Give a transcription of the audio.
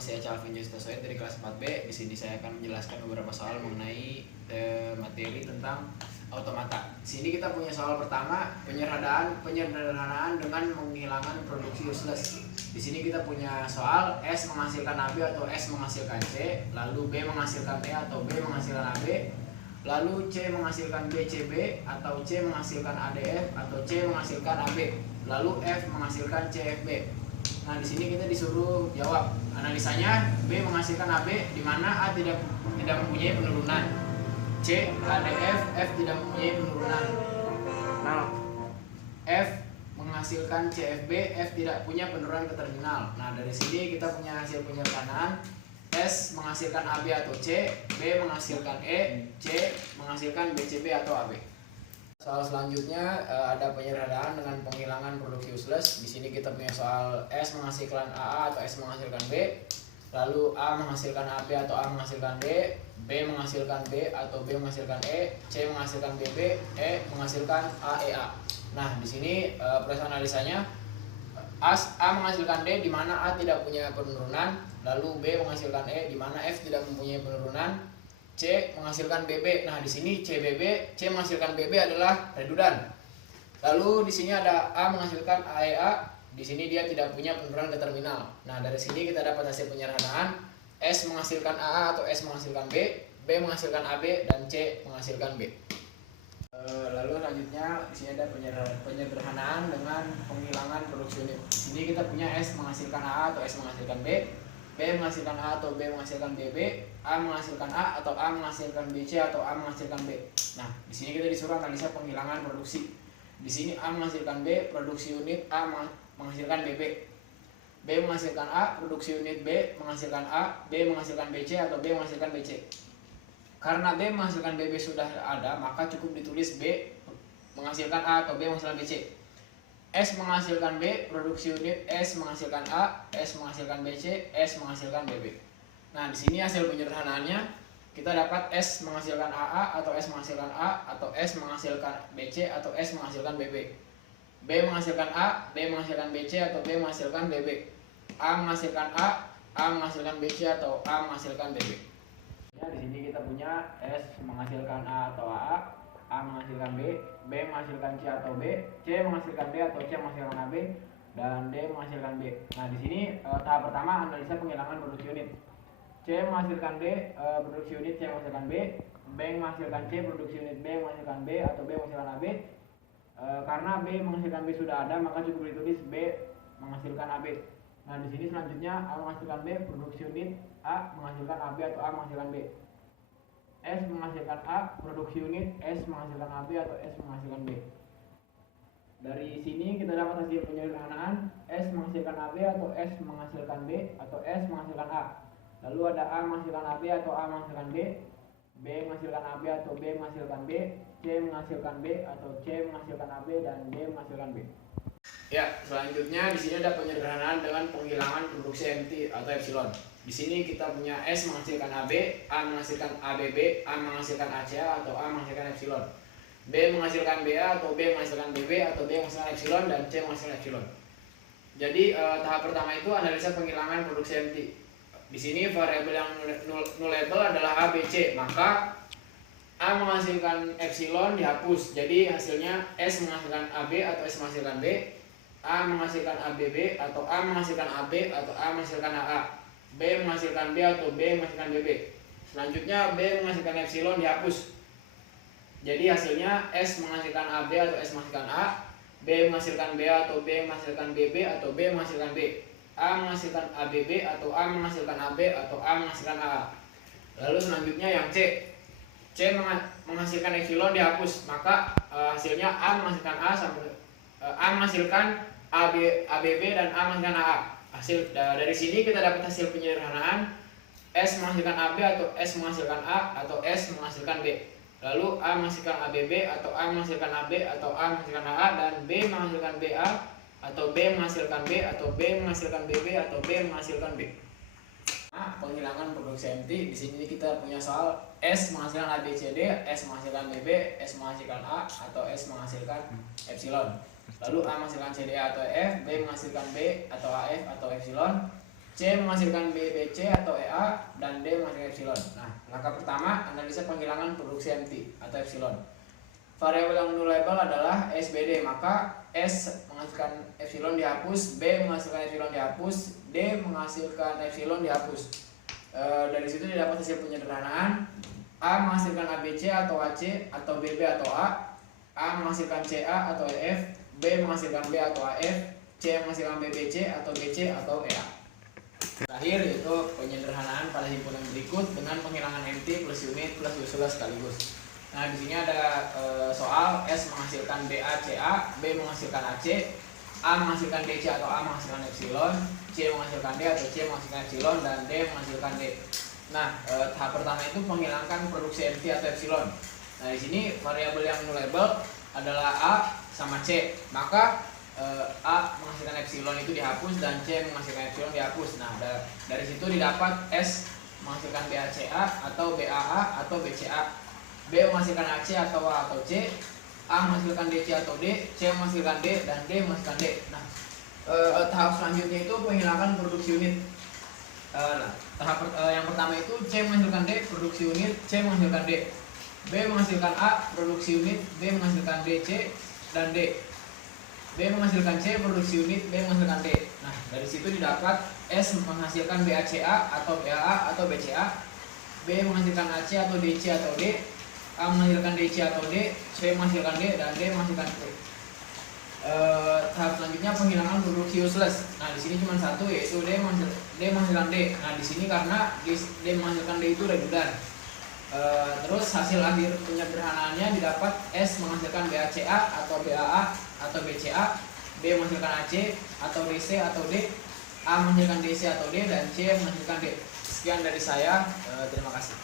masih Aca Alvin Justosoid dari kelas 4B. Di sini saya akan menjelaskan beberapa soal mengenai materi tentang automata. Di sini kita punya soal pertama, penyederhanaan dengan menghilangkan produksi useless. Di sini kita punya soal S menghasilkan AB atau S menghasilkan C, lalu B menghasilkan E atau B menghasilkan AB, lalu C menghasilkan BCB atau C menghasilkan ADF atau C menghasilkan AB, lalu F menghasilkan CFB. Nah, di sini kita disuruh jawab analisanya. B menghasilkan AB di mana A tidak mempunyai penurunan. C ADF, F tidak mempunyai penurunan. Nah, F menghasilkan CFB, F tidak punya penurunan ke terminal. Nah, dari sini kita punya hasil penyederhanaan. S menghasilkan AB atau C, B menghasilkan E, C menghasilkan BCB atau AB. Soal selanjutnya ada penyederhanaan dengan penghilangan produksi useless. Di sini kita punya soal S menghasilkan AA atau S menghasilkan B, lalu A menghasilkan AB atau A menghasilkan B, B menghasilkan B atau B menghasilkan E, C menghasilkan BB, E menghasilkan AEA. Nah, di sini proses analisanya A menghasilkan D di mana A tidak punya penurunan, lalu B menghasilkan E di mana F tidak mempunyai penurunan, C menghasilkan BB. Nah, di sini C menghasilkan BB adalah redundan. Lalu di sini ada A menghasilkan AEA, di sini dia tidak punya penurunan ke terminal. Nah, dari sini kita dapat hasil penyederhanaan. S menghasilkan AA atau S menghasilkan B, B menghasilkan AB dan C menghasilkan B. Lalu selanjutnya di sini ada penyederhanaan dengan penghilangan produksi unit. Di sini kita punya S menghasilkan AA atau S menghasilkan B, B menghasilkan A atau B menghasilkan BB, A menghasilkan A atau A menghasilkan BC atau A menghasilkan B. Nah, di sini kita disuruh analisa penghilangan produksi. Di sini A menghasilkan B, produksi unit A menghasilkan BB. B menghasilkan A, produksi unit B menghasilkan A, B menghasilkan BC atau B menghasilkan BC. Karena B menghasilkan BB sudah ada, maka cukup ditulis B menghasilkan A atau B menghasilkan BC. S menghasilkan B, produksi unit S menghasilkan A, S menghasilkan BC, S menghasilkan BB. Nah, di sini hasil penyederhanaannya kita dapat S menghasilkan AA atau S menghasilkan A atau S menghasilkan BC atau S menghasilkan BB. B menghasilkan A, B menghasilkan BC atau B menghasilkan BB. A menghasilkan A menghasilkan BC atau A menghasilkan BB. Ya, di sini kita punya S menghasilkan A atau AA, A menghasilkan B, B menghasilkan C atau B, C menghasilkan D atau C menghasilkan AB, dan D menghasilkan B. Nah, di sini tahap pertama analisa penghilangan produksi unit. C menghasilkan D, produksi unit C menghasilkan B, B menghasilkan C, produksi unit B menghasilkan B atau B menghasilkan AB. Karena B menghasilkan B sudah ada, maka cukup ditulis B menghasilkan AB. Nah, di sini selanjutnya A menghasilkan B, produksi unit A menghasilkan AB atau A menghasilkan B. S menghasilkan A, produksi unit S menghasilkan AB atau S menghasilkan B. Dari sini kita dapat hasil penyederhanaan S menghasilkan AB atau S menghasilkan B atau S menghasilkan A. Lalu ada A menghasilkan AB atau A menghasilkan B, B menghasilkan AB atau B menghasilkan B, C menghasilkan B atau C menghasilkan AB dan D menghasilkan B. Ya, selanjutnya di sini ada penyederhanaan dengan penghilangan produksi MT atau epsilon. Di sini kita punya S menghasilkan AB, A menghasilkan ABB, A menghasilkan ACA atau A menghasilkan epsilon. B menghasilkan BA atau B menghasilkan BB atau B menghasilkan epsilon dan C menghasilkan epsilon. Jadi tahap pertama itu analisa penghilangan produksi MT. Di sini variabel yang nullable adalah A, B, C, maka A menghasilkan epsilon dihapus. Jadi hasilnya S menghasilkan AB atau S menghasilkan B, A menghasilkan ABB atau A menghasilkan AB atau A menghasilkan AA, B menghasilkan B atau B menghasilkan BB. Selanjutnya B menghasilkan epsilon dihapus. Jadi hasilnya S menghasilkan AB atau S menghasilkan A, B menghasilkan B atau B menghasilkan BB atau B menghasilkan B, A menghasilkan ABB atau A menghasilkan AB atau A menghasilkan AA. Lalu selanjutnya yang C menghasilkan epsilon dihapus, maka hasilnya A menghasilkan A sampai A menghasilkan ABB dan A menghasilkan AA. Hasil dari sini kita dapat hasil penyederhanaan S menghasilkan AB atau S menghasilkan A atau S menghasilkan B. Lalu A menghasilkan ABB atau A menghasilkan AB atau A menghasilkan AA dan B menghasilkan BA atau B menghasilkan B atau B menghasilkan BB atau B menghasilkan B. Nah, penghilangan produksi MT. Di sini kita punya soal S menghasilkan ABCD, S menghasilkan BB, S menghasilkan A atau S menghasilkan epsilon. Lalu A menghasilkan CDA atau F, B menghasilkan B atau AF atau epsilon, C C menghasilkan B, BC atau EA, dan D menghasilkan epsilon. Nah, langkah pertama, analisa penghilangan produksi MT atau epsilon. Variabel yang nulable adalah SBD, maka S menghasilkan epsilon dihapus, B menghasilkan epsilon dihapus, D menghasilkan epsilon dihapus. Dari situ didapat hasil penyederhanaan. A menghasilkan ABC atau AC atau BB atau A menghasilkan CA atau EF, B menghasilkan B atau AF, C menghasilkan BBC atau BC atau EA. Terakhir yaitu penyederhanaan pada himpunan berikut dengan penghilangan MT plus unit plus usulah sekaligus. Nah, di sini ada soal S menghasilkan BACA, B menghasilkan AC, A menghasilkan DC atau A menghasilkan epsilon, C menghasilkan D atau C menghasilkan epsilon, dan D menghasilkan D. Nah, tahap pertama itu menghilangkan produksi MT atau epsilon. Nah, di sini variabel yang nulable adalah A sama C. Maka A menghasilkan epsilon itu dihapus dan C menghasilkan epsilon dihapus. Nah, dari situ didapat S menghasilkan BACA atau BAA atau BCA, B menghasilkan AC atau A atau C, A menghasilkan DC atau D, C menghasilkan D, dan D menghasilkan D. Nah, tahap selanjutnya itu penghilangan produksi unit. Nah, tahap yang pertama itu C menghasilkan D, produksi unit, C menghasilkan D. B menghasilkan A, produksi unit, B menghasilkan DC dan D. B menghasilkan C, produksi unit, B menghasilkan D. Nah, dari situ didapat S menghasilkan BACA atau BAA atau BCA, B menghasilkan AC atau DC atau D, A menghasilkan DC atau D, C menghasilkan D, dan D menghasilkan D. Tahap selanjutnya penghilangan produksi useless. Nah, di sini cuma satu, yaitu D menghasilkan D. Nah, di sini karena D menghasilkan D itu redundan. Terus hasil akhir penyederhanaannya didapat S menghasilkan BACA atau BAA atau BCA, B menghasilkan AC atau DC atau D, A menghasilkan DC atau D, dan C menghasilkan D. Sekian dari saya, terima kasih.